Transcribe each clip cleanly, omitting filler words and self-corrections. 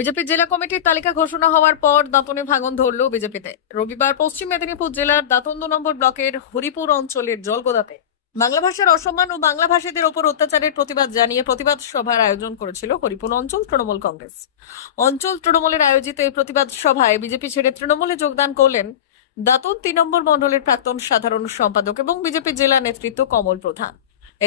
বিজেপির জেলা কমিটির তালিকা ঘোষণা হওয়ার পর দাঁতনে ভাঙন ধরল বিজেপিতে। রবিবার পশ্চিম মেদিনীপুর জেলার দাঁতন 2 নম্বর ব্লকের হরিপুর অঞ্চলের জলগোদাতে বাংলা ভাষার অসম্মান ও বাংলা ভাষীদের ওপর অত্যাচারের প্রতিবাদ জানিয়ে প্রতিবাদ সভার আয়োজন করেছিল হরিপুর অঞ্চল তৃণমূল কংগ্রেস। অঞ্চল তৃণমূলের আয়োজিত এই প্রতিবাদ সভায় বিজেপি ছেড়ে তৃণমূলে যোগদান করলেন দাঁতন 3 নম্বর মণ্ডলের প্রাক্তন সাধারণ সম্পাদক এবং বিজেপি জেলা নেতৃত্ব কমল প্রধান।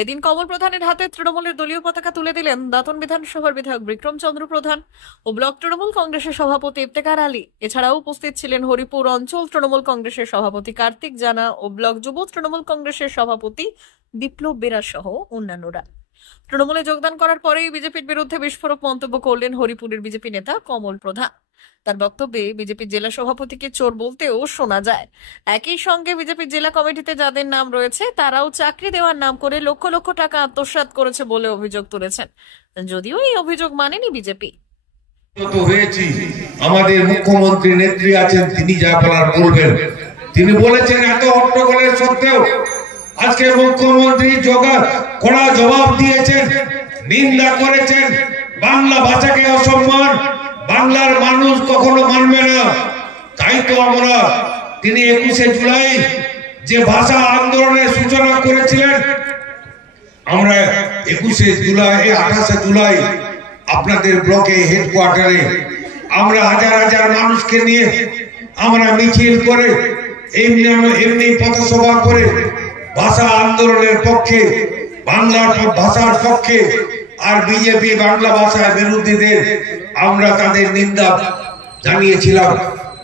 এদিন কমল প্রধানের হাতে তৃণমূলের দলীয় পতাকা তুলে দিলেন দাঁতন বিধানসভার বিধায়ক বিক্রম চন্দ্র প্রধান ও ব্লক তৃণমূল কংগ্রেসের সভাপতি ইফতেখার আলী। এছাড়াও উপস্থিত ছিলেন হরিপুর অঞ্চল তৃণমূল কংগ্রেসের সভাপতি কার্তিক জানা ও ব্লক যুব তৃণমূল কংগ্রেসের সভাপতি বিপ্লব বেরা সহ অন্যান্যরা। তৃণমূলে যোগদান করার পরেই বিজেপির বিরুদ্ধে বিস্ফোরক মন্তব্য করলেন হরিপুরের বিজেপি নেতা কমল প্রধান। তার বক্তব্যে বিজেপির জেলা সভাপতিকে চোর বলতেও শোনা যায়। একই সঙ্গে বিজেপির জেলা কমিটিতে যাদের নাম রয়েছে তারাও চাকরি দেওয়ার নাম করে লক্ষ লক্ষ টাকা আত্মসাৎ করেছে বলে অভিযোগ তুলেছেন, যদিও এই অভিযোগ মানেনি বিজেপি। আমাদের মুখ্যমন্ত্রী নেত্রী আছেন, তিনি যা বলার বলবেন। তিনি বলেছেন এত হট্টগোলের সত্ত্বেও আজকে মুখ্যমন্ত্রী কড়া জবাব দিয়েছেন, নিন্দা করেছেন বাংলা ভাষাকে অসম্মান, বাংলার মানুষ কখনো মানবে না। তাই তো আমরা তিনি 21শে জুলাই যে ভাষা আন্দোলনের সূচনা করেছিলেন, আমরা 21শে জুলাই 28শে জুলাই আপনাদের ব্লকে হেডকোয়ার্টারে আমরা হাজার হাজার মানুষকে নিয়ে আমরা মিছিল করে এমনি পথসভা করে ভাষা আন্দোলনের পক্ষে, বাংলা ভাষার পক্ষে আর বিজেপি বাংলা ভাষার বিরোধীদের আমরা তাদের নিন্দা জানিয়েছিলাম।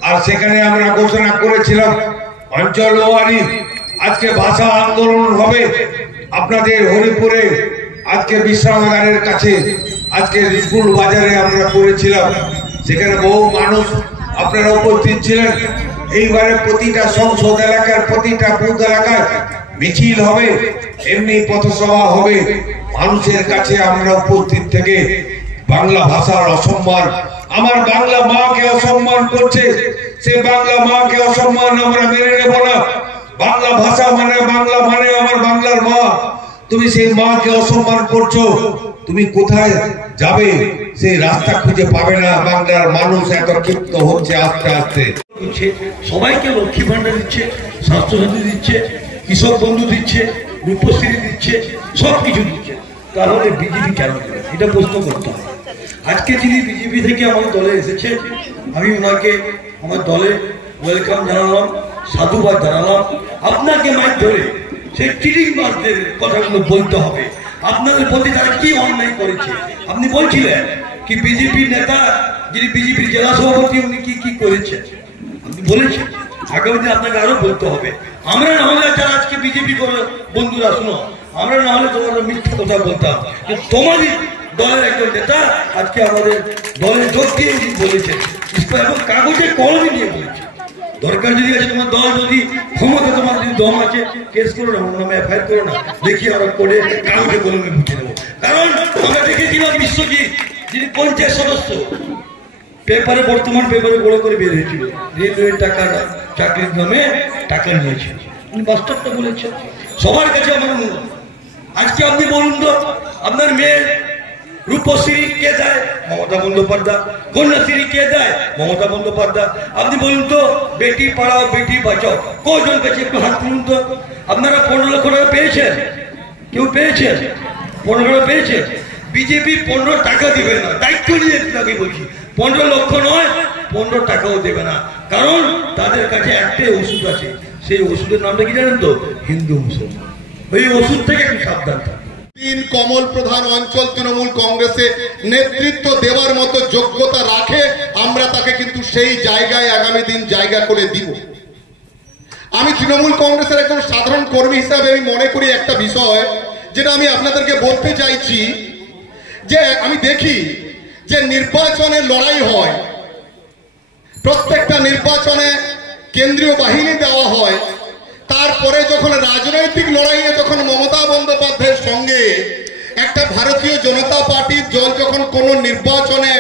আর সেখানে আমরা ঘোষণা করেছিলাম অঞ্চল ওয়ারি আজকে ভাষা আন্দোলন হবে আপনাদের হরিপুরে, আজকে বিশ্রামাগারের কাছে, আজকে স্কুল বাজারে আমরা করেছিলাম। সেখানে বহু মানুষ আপনারা উপস্থিত ছিলেন। এইবারে প্রতিটা সংসদ এলাকার প্রতিটা বুথ এলাকায় মিছিল হবে, এমনি পথসভা হবে। মানুষের কাছে আমরা উপস্থিত থেকে বাংলা ভাষার অসম্মান, আমার বাংলা মাকে অসম্মান করছে, সে বাংলা মাকে অসম্মান আমরা মেনে নেব না। বাংলা ভাষা মানে বাংলা মানে আমার বাংলার মা, তুমি সেই মাকে অসম্মান করছো, তুমি কোথায় যাবে সেই রাস্তা খুঁজে পাবে না। বাংলার মানুষ এত ক্ষিপ্ত হচ্ছে আস্তে আস্তে। সবাইকে লক্ষ্মী ভান্ডার দিচ্ছে, স্বাস্থ্যসাথী দিচ্ছে, কৃষক বন্ধু দিচ্ছে, রূপশ্রী দিচ্ছে, সবকিছু দিচ্ছে, তাহলে বিজেপি কেন দেবে? এটা প্রশ্ন করতে হবে। আজকে যিনি বিজেপি থেকে আমাদের দলে এসেছে, আমি ওনাকে আমার দলে ওয়েলকাম জানালাম, সাধুবাদ জানালাম। আপনাকে মাইক ধরে সেই চিটিংবাজদের কথাগুলো বলতে হবে। আপনাদের প্রতি তারা কি অন্যায় করেছে আপনি বলছিলেন কি বিজেপির নেতা যিনি বিজেপির জেলা সভাপতি উনি কি কি করেছেন আপনি বলেছেন। আগামী দিন আপনাকে আরো বলতে হবে। আমরা না হলে যারা আজকে বিজেপি করে বন্ধুরা শুনো, আমরা না হলে তোমাদের মিথ্যা কথা বলতাম, কিন্তু তোমাদের দলের একজন নেতা আজকে আমাদের দলের যোগ দিয়ে বলেছে এবং কাগজে কলমে নিয়ে বলেছে। দরকার যদি আছে তোমার দল যদি ক্ষমতা তোমার যদি দম আছে, কেস করো না, আমার নামে এফআইআর করো না, দেখি আমরা করে কাগজে কলমে বুঝে নেবো। কারণ আমরা দেখেছিলাম বিশ্বজিৎ যিনি পঞ্চায়েত সদস্য, পেপারে বর্তমান পেপারে বড় করে বের হয়েছিল রেলওয়ের টাকা চাকরির নামে টাকা নিয়েছেন, উনি বাস্তবটা বলেছেন। সবার কাছে আমার অনুরোধ, আজকে আপনি বলুন তো আপনার মেয়ের রূপশ্রী কে দেয়? মমতা বন্দ্যোপাধ্যায়। কন্যাশ্রী কে দেয়? মমতা বন্দ্যোপাধ্যায়। আপনি বলুন তো বেটি পড়াও বেটি বাঁচাও কজন পেয়েছে? একটু হাত তুলুন তো। আপনারা 15 লক্ষ টাকা পেয়েছেন? কেউ পেয়েছেন? 15 টাকা পেয়েছেন? বিজেপি 15 টাকা দিবে না, দায়িত্ব নিয়ে আমি বলছি। 15 লক্ষ নয়, 15 টাকাও দেবে না। কারণ তাদের কাছে একটাই ওষুধ আছে, সেই ওষুধের নামটা কি জানেন তো? হিন্দু মুসলমান। ওই ওষুধ থেকে একটু সাবধান থাকুন। কমল প্রধান অঞ্চল তৃণমূল কংগ্রেসে নেতৃত্ব দেওয়ার মতো যোগ্যতা রাখে, আমরা তাকে কিন্তু সেই জায়গায় আগামী দিন জায়গা করে দিব। আমি তৃণমূল কংগ্রেসের একজন সাধারণ কর্মী হিসাবে আমি মনে করি একটা বিষয় যেটা আমি আপনাদেরকে বলতে চাইছি, যে আমি দেখি যে নির্বাচনে লড়াই হয়, প্রত্যেকটা নির্বাচনে কেন্দ্রীয় বাহিনী দেওয়া হয়, তারপরে যখন রাজনৈতিক লড়াইয়ে যখন মমতা বন্দ্যোপাধ্যায়ের সঙ্গে একটা ভারতীয় জনতা পার্টির দল যখন কোন নির্বাচনে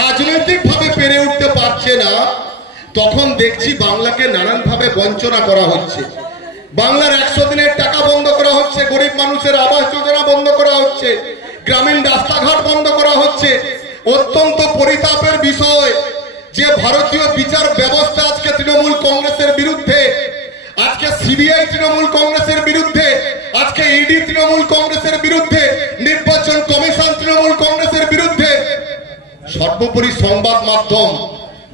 রাজনৈতিক ভাবে পেরে উঠতে পারছে না, তখন দেখছি বাংলাকে নানানভাবে বঞ্চনা করা হচ্ছে। বাংলার 100 দিনের টাকা বন্ধ করা হচ্ছে, গরিব মানুষের আবাস যোজনা বন্ধ করা হচ্ছে, গ্রামীণ রাস্তাঘাট বন্ধ করা হচ্ছে। অত্যন্ত পরিতাপের বিষয় যে ভারতীয় বিচার ব্যবস্থা আজকে তৃণমূল কংগ্রেসের বিরুদ্ধে, আজকে সিবিআই তৃণমূল কংগ্রেসের বিরুদ্ধে, আজকে ইডি তৃণমূল কংগ্রেসের বিরুদ্ধে, নির্বাচন কমিশন তৃণমূল কংগ্রেসের বিরুদ্ধে, সর্বোপরি সংবাদ মাধ্যম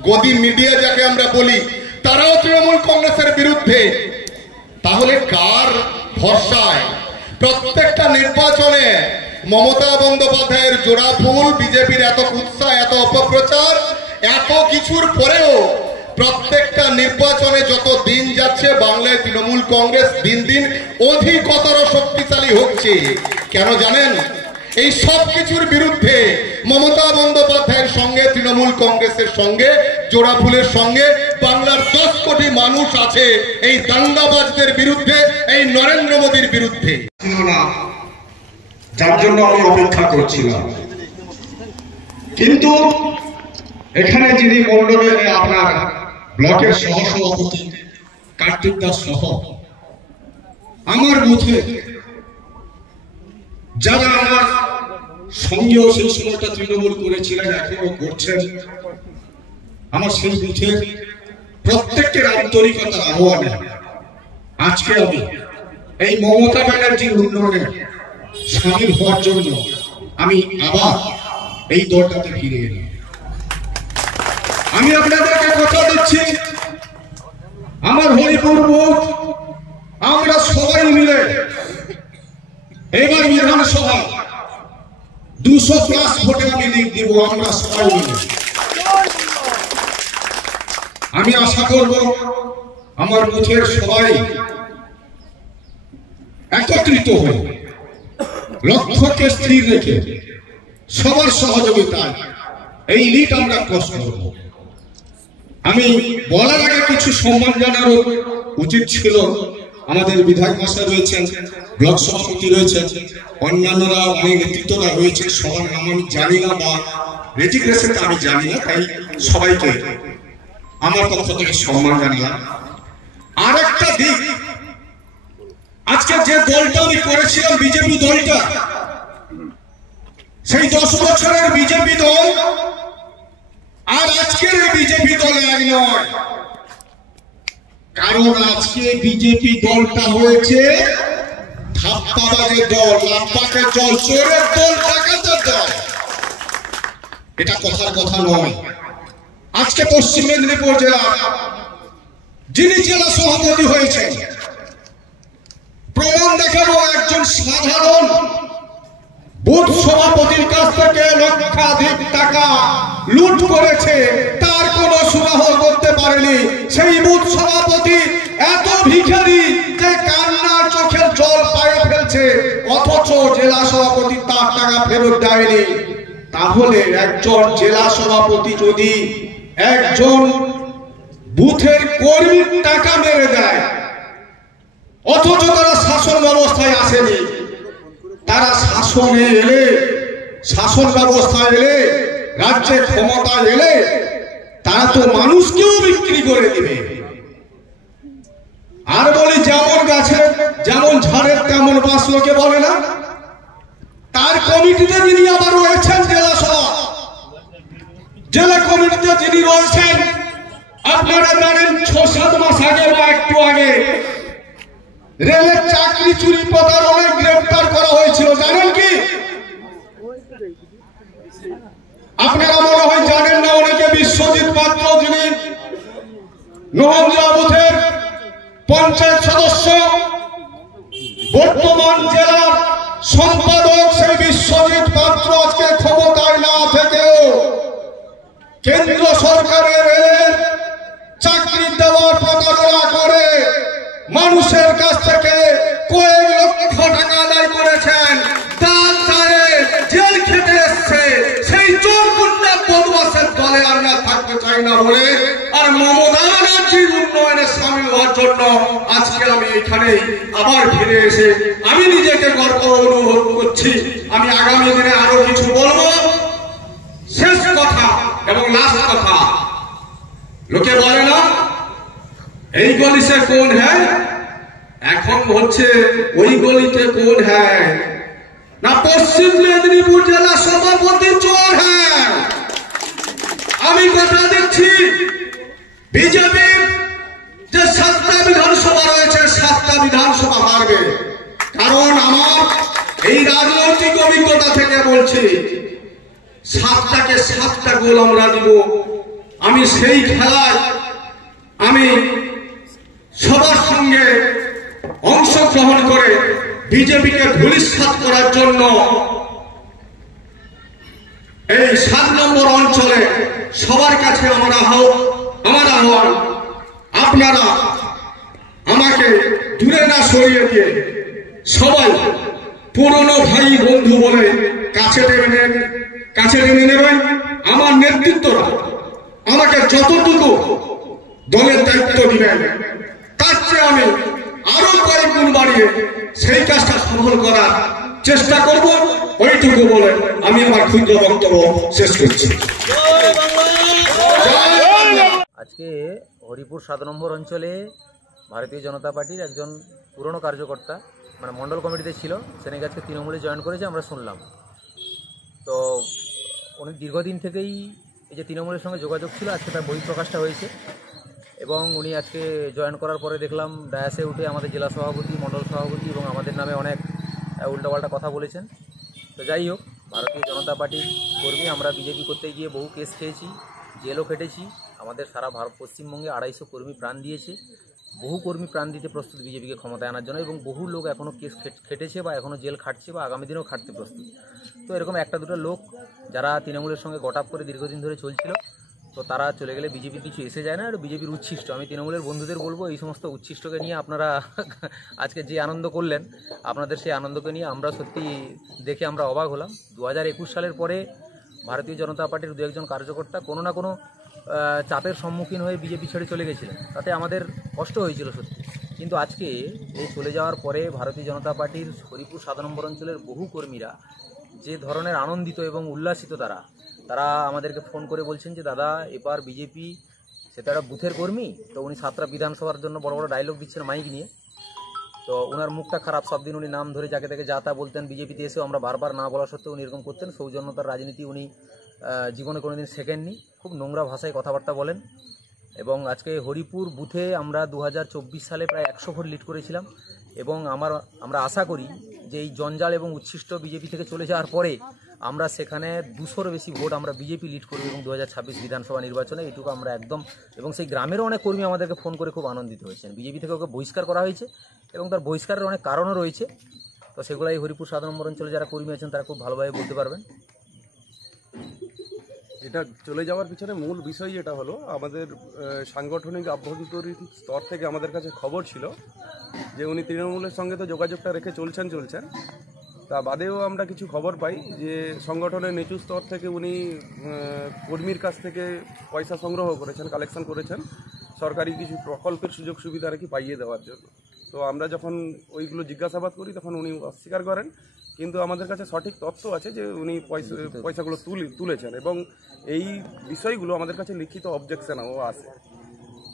গদি মিডিয়া যাকে আমরা বলি তারাও তৃণমূল কংগ্রেসের বিরুদ্ধে। তাহলে কার ভরসায় প্রত্যেকটা নির্বাচনে মমতা বন্দ্যোপাধ্যায়ের জোড়া ফুল, বিজেপির এত উৎসাহ, এত অপপ্রচার, এত কিছুর পরেও প্রত্যেকটা নির্বাচনে যত দিন যাচ্ছে বাংলায় তৃণমূল কংগ্রেস দিন দিন অধিকতর শক্তিশালী হচ্ছে। কেন জানেন? এই সব কিছুর বিরুদ্ধে মমতা বন্দ্যোপাধ্যায়ের সঙ্গে, তৃণমূল কংগ্রেসের সঙ্গে, জোড়া ফুলের সঙ্গে বাংলার 10 কোটি মানুষ আছে এই দাঙ্গাবাজদের বিরুদ্ধে, এই নরেন্দ্র মোদীর বিরুদ্ধে। যার জন্য আমি অপেক্ষা করছিলাম, কিন্তু এখানে যিনি মন্ডলে আপনার ব্লকের সহসভাপতি কার্তিক দাস সহ আমার বুথে যারা আমার সঙ্গেও সেই সময়টা তৃণমূল করেছিলেন, এখনো করছেন, আমার সেই বুথের প্রত্যেকের আন্তরিকতার আহ্বানে আজকে আমি এই মমতা ব্যানার্জির উন্নয়নে সামিল হওয়ার জন্য আমি আবার এই দলটাতে ফিরে এলাম। আমি আপনাদেরকে কথা দিচ্ছি, আমার হরিপুর বুথ আমরা সবাই মিলে এবার বিধানসভা 200+ ভোটে আমি লিড দিব। আমরা সবাই মিলে আমি আশা করব আমার বুথের সবাই একত্রিত হয়ে লক্ষ্যকে স্থির রেখে সবার সহযোগিতায় এই লিড আমরা ক্রস করব। আমি বলার আগে কিছু সম্মান জানানো উচিত ছিল। আমাদের বিধায়ক মশাই রয়েছেন, ব্লক সভাপতি রয়েছেন, অন্যান্যরা অনেক নেতৃত্বরা রয়েছে, সবার নাম আমি জানি না বা রেজিগ্রেশনটা আমি জানি না, তাই সবাইকে আমার পক্ষ থেকে সম্মান জানালাম। আর একটা দিক, আজকে যে দলটা আমি করেছিলাম বিজেপি দলটা, সেই 10 বছরের বিজেপি দল আর আজকের বিজেপি দল এক নয়। কারণ আজকে বিজেপি দলটা হয়েছে ধাপ্পাবাজের দল, লাপাকের দল, চোরের দল, ডাকাতের দল। এটা কথার কথা নয়। আজকে পশ্চিম মেদিনীপুর জেলার যিনি জেলা সভাপতি হয়েছেন, প্রমাণ দেখাবো একজন সাধারণ বুথ সভাপতির কাছ থেকে লক্ষাধিক টাকা লুট করেছে, তার কোন সুরাহ করতে পারেনি। সেই বুথ সভাপতি এত ভিখারি যে কান্নার চোখের জল পায়ে ফেলছে, অথচ জেলা সভাপতি তার টাকা ফেরত দেয়নি। তাহলে একজন জেলা সভাপতি যদি একজন বুথের কর্মীর টাকা মেরে দেয়, অথচ তারা শাসন ব্যবস্থায় আসেনি, তারা শাসনে এলে, শাসন ব্যবস্থায় এলে, রাজ্যে ক্ষমতা এলে তারা তো মানুষকেও বিক্রি করে দিবে। আর বলি যেমন গাছের যেমন ঝাড়ের তেমন বাস লোকে বলে না। তার কমিটিতে যিনি আবার রয়েছেন জেলা সভা, জেলা কমিটিতে যিনি রয়েছেন, আপনারা জানেন 6-7 মাস আগে বা একটু আগে রেলের চাকরি চুরি প্রতারণায় গ্রেফতার করা হয়েছিল। জানেন কি? আপনারা মনে হয় জানেন না। অনেকে বিশ্বজিৎ পাত্র, যিনি নোহমজা বুথের পঞ্চায়েত সদস্য, বর্তমান জেলার সম্পাদক, সেই বিশ্বজিৎ পাত্র আজকে ক্ষমতায় না থেকেও কেন্দ্র সরকারের চাকরি দেওয়ার প্রতারণা করে মানুষের কাছ থেকে কয়েক লক্ষ টাকা আদায় করেছেন। তার দায়ে জেল খেটে এসছে। সেই চোর গুন্ডা বদমাশের দলে আমরা থাকতে চাই না বলে আর মমতা ব্যানার্জির উন্নয়নে সামিল হওয়ার জন্য আজকে আমি এখানে আবার ফিরে এসে আমি নিজেকে গর্ব অনুভব করছি। আমি আগামী দিনে আরো কিছু বলবো। শেষ কথা এবং লাস্ট কথা, লোকে বলে না এই গলি সে কোন হ্যায়, এখন হচ্ছে ওই গলিতে কোন হ্যায়। না পশ্চিম মেদিনীপুর জেলা সভাপতি চোর হ্যাঁ। আমি কথা দিচ্ছি বিজেপি যে 7টা বিধানসভা রয়েছে 7টা বিধানসভা হারবে, কারণ আমার এই রাজনৈতিক অভিজ্ঞতা থেকে বলছি 7টাকে 7টা গোল আমরা দিব। আমি সেই খেলায় আমি সবার সঙ্গে অংশগ্রহণ করে বিজেপিকে ধূলিসাৎ করার জন্য এই 7 নম্বর অঞ্চলে সবার কাছে আমার আহ্বান, আপনারা আমাকে দূরে না সরিয়ে দিয়ে সবাই পুরনো ভাই বন্ধু বলে কাছে টেনে নেবেন। আমার নেতৃত্বরা আমাকে যতটুকু দলের দায়িত্ব দিবেন তার চেয়ে আমি আরো কয়েক গুণ বাড়িয়ে সেই কাজটা সফল করার চেষ্টা করব। ওইটুকু বলে আমি আমার ক্ষুদ্র বক্তব্য শেষ করছি। আজকে হরিপুর 7 নম্বর অঞ্চলে ভারতীয় জনতা পার্টির একজন পুরনো কার্যকর্তা মানে মন্ডল কমিটিতে ছিল, সে নাকি আজকে তৃণমূলে জয়েন করেছে আমরা শুনলাম। তো উনি দীর্ঘদিন থেকেই এই যে তৃণমূলের সঙ্গে যোগাযোগ ছিল, আজকে তার বহিঃপ্রকাশটা হয়েছে এবং উনি আজকে জয়েন করার পরে দেখলাম ডায়াসে উঠে আমাদের জেলা সভাপতি, মন্ডল সভাপতি এবং আমাদের নামে অনেক উল্টাপাল্টা কথা বলেছেন। তো যাই হোক, ভারতীয় জনতা পার্টির কর্মী আমরা বিজেপি করতে গিয়ে বহু কেস খেয়েছি, জেলও খেটেছি। আমাদের সারা পশ্চিমবঙ্গে 250 কর্মী প্রাণ দিয়েছে, বহু কর্মী প্রাণ দিতে প্রস্তুত বিজেপিকে ক্ষমতায় আনার জন্য এবং বহু লোক এখনও কেস খেটেছে বা এখনও জেল খাটছে বা আগামী দিনেও খাটতে প্রস্তুত। তো এরকম একটা দুটো লোক যারা তৃণমূলের সঙ্গে গট আপ করে দীর্ঘদিন ধরে চলছিল, তো তারা চলে গেলে বিজেপির কিছু এসে যায় না, আর বিজেপির উচ্ছিষ্ট। আমি তৃণমূলের বন্ধুদের বলবো এই সমস্ত উচ্ছিষ্টকে নিয়ে আপনারা আজকে যে আনন্দ করলেন, আপনাদের সেই আনন্দকে নিয়ে আমরা সত্যি দেখে আমরা অবাক হলাম। 2021 সালের পরে ভারতীয় জনতা পার্টির 2-1 কার্যকর্তা কোনো না কোনো চাপের সম্মুখীন হয়ে বিজেপি ছেড়ে চলে গেছিলেন, তাতে আমাদের কষ্ট হয়েছিল সত্যি। কিন্তু আজকে এই চলে যাওয়ার পরে ভারতীয় জনতা পার্টির হরিপুর 7 নম্বর অঞ্চলের বহু কর্মীরা যে ধরনের আনন্দিত এবং উল্লাসিত, তারা আমাদেরকে ফোন করে বলছেন যে দাদা এবার বিজেপি, সেটা একটা বুথের কর্মী, তো উনি 7টা বিধানসভার জন্য বড় বড় ডায়লগ দিচ্ছেন মাইক নিয়ে। তো ওনার মুখটা খারাপ, সব দিন উনি নাম ধরে যাকে তাকে যা তা বলতেন। বিজেপিতে এসেও আমরা বারবার না বলা সত্ত্বেও উনি এরকম করতেন। সৌজন্যতার রাজনীতি উনি জীবনে কোনোদিন শেখেননি, খুব নোংরা ভাষায় কথাবার্তা বলেন। এবং আজকে হরিপুর বুথে আমরা 2024 সালে প্রায় 100 ভোট লিড করেছিলাম এবং আমরা আশা করি যে এই জঞ্জাল এবং উচ্ছিষ্ট বিজেপি থেকে চলে যাওয়ার পরে আমরা সেখানে 200-র বেশি ভোট আমরা বিজেপি লিড করব এবং 2026 বিধানসভা নির্বাচনে এইটুকু আমরা একদম। এবং সেই গ্রামেরও অনেক কর্মী আমাদেরকে ফোন করে খুব আনন্দিত হয়েছেন। বিজেপি থেকে ওকে বহিষ্কার করা হয়েছে এবং তার বহিষ্কারের অনেক কারণও রয়েছে, তো সেগুলো এই হরিপুর 7 নম্বর অঞ্চলে যারা কর্মী আছেন তারা খুব ভালোভাবে বলতে পারবেন। এটা চলে যাওয়ার পিছনে মূল বিষয় যেটা হলো, আমাদের সাংগঠনিক আভ্যন্তরীণ স্তর থেকে আমাদের কাছে খবর ছিল যে উনি তৃণমূলের সঙ্গে তো যোগাযোগটা রেখে চলছেন, তা বাদেও আমরা কিছু খবর পাই যে সংগঠনের নিচু স্তর থেকে উনি কর্মীর কাছ থেকে পয়সা সংগ্রহ করেছেন, কালেকশন করেছেন সরকারি কিছু প্রকল্পের সুযোগ সুবিধা নাকি পাইয়ে দেওয়ার জন্য। তো আমরা যখন ওইগুলো জিজ্ঞাসাবাদ করি তখন উনি অস্বীকার করেন, কিন্তু আমাদের কাছে সঠিক তথ্য আছে যে উনি পয়সাগুলো তুলেছেন এবং এই বিষয়গুলো আমাদের কাছে লিখিত অবজেকশনও আছে।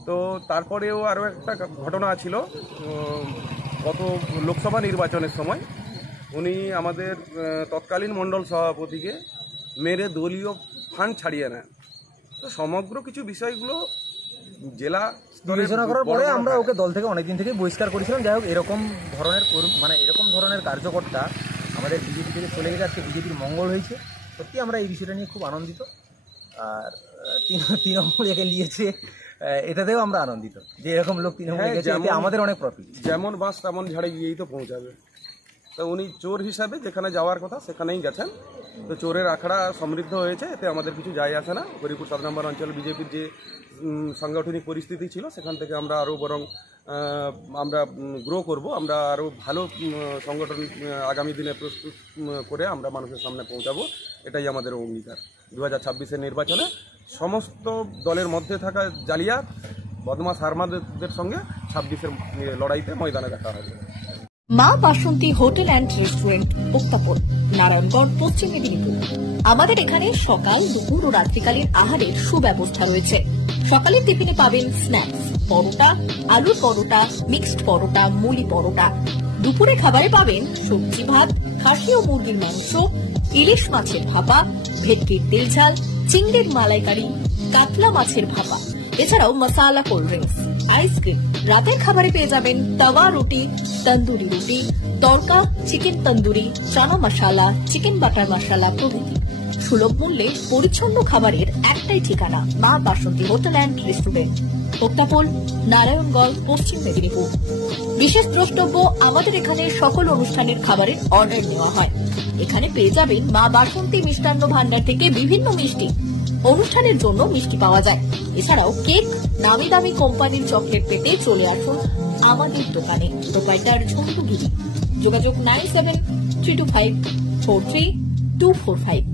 তো তারপরেও আরও একটা ঘটনা ছিল, গত লোকসভা নির্বাচনের সময় উনি আমাদের তৎকালীন মণ্ডল সভাপতিকে মেরে দলীয় ফান্ড ছাড়িয়ে নেন। তো সমগ্র কিছু বিষয়গুলো জেলা বিবেচনা করার পরে আমরা ওকে দল থেকে অনেকদিন থেকেই বহিষ্কার করেছিলাম। যাই হোক, এরকম ধরনের কার্যকর্তা আমাদের বিজেপি থেকে চলে গেছে, আজকে বিজেপির মঙ্গল হয়েছে। সত্যি আমরা এই বিষয়টা নিয়ে খুব আনন্দিত, আর তৃণমূল একে নিয়েছে এটাতেও আমরা আনন্দিত যে এরকম লোক তৃণমূল গেছে, আমাদের অনেক প্রফিট। যেমন বাস তেমন ঝাড়ে গিয়েই তো পৌঁছাবে। তো উনি চোর হিসাবে যেখানে যাওয়ার কথা সেখানেই গেছেন। তো চোরের আখড়া সমৃদ্ধ হয়েছে, এতে আমাদের কিছু যায় আসে না। হরিপুর 7 নম্বর অঞ্চলে বিজেপির যে সাংগঠনিক পরিস্থিতি ছিল সেখান থেকে আমরা আরও বরং আমরা গ্রো করব, আমরা আরও ভালো সংগঠন আগামী দিনে প্রস্তুত করে আমরা মানুষের সামনে পৌঁছাবো, এটাই আমাদের অঙ্গীকার। 2026-এর নির্বাচনে সমস্ত দলের মধ্যে থাকা জালিয়াত বদমাশ হারমাদের সঙ্গে 26-এর লড়াইতে ময়দানে দেখা হবে। মা বাসন্তী হোটেল অ্যান্ড রেস্টুরেন্ট, উত্তাপন, নারায়ণগড়, পশ্চিম মেদিনীপুর। আমাদের এখানে সকাল, দুপুর ও রাত্রিকালীন আহারের সুব্যবস্থা রয়েছে। সকালের টিফিনে পাবেন স্ন্যাক্স, পরোটা, আলুর পরোটা, মিক্সড পরোটা, মুলি পরোটা। দুপুরে খাবারে পাবেন সবজি ভাত, খাসি ও মুরগির মাংস, ইলিশ মাছের ভাপা, ভেটকির তেল ঝাল, চিংড়ির মালাইকারি, কাতলা মাছের ভাপা, এছাড়াও মশালা কোল্ড ড্রিঙ্কস, আইসক্রিম। রাতের খাবারে পেয়ে যাবেন তাওয়া রুটি, তন্দুরি রুটি, তড়কা, চিকেন তন্দুরি, চানা মশালা, চিকেন বাটার মশালা প্রভৃতি। সুলভ মূল্যে পরিচ্ছন্ন খাবারের একটাই ঠিকানা, মা বাসন্তী হোটেল অ্যান্ড রেস্টুরেন্ট, ওক্তাপোল, নারায়ণগঞ্জ, পশ্চিম মেদিনীপুর। বিশেষ দ্রষ্টব্য, আমাদের এখানে সকল অনুষ্ঠানের খাবারের অর্ডার নেওয়া হয়। এখানে পেয়ে যাবেন মা বাসন্তী মিষ্টান্ন ভান্ডার থেকে বিভিন্ন মিষ্টি। অনুষ্ঠানের জন্য মিষ্টি পাওয়া যায়। এছাড়াও কেক, নামি দামি কোম্পানির চকলেট পেতে চলে আসুন আমাদের দোকানে। প্রোপাইটার ঝন্টু গিরি। যোগাযোগ 9732543245।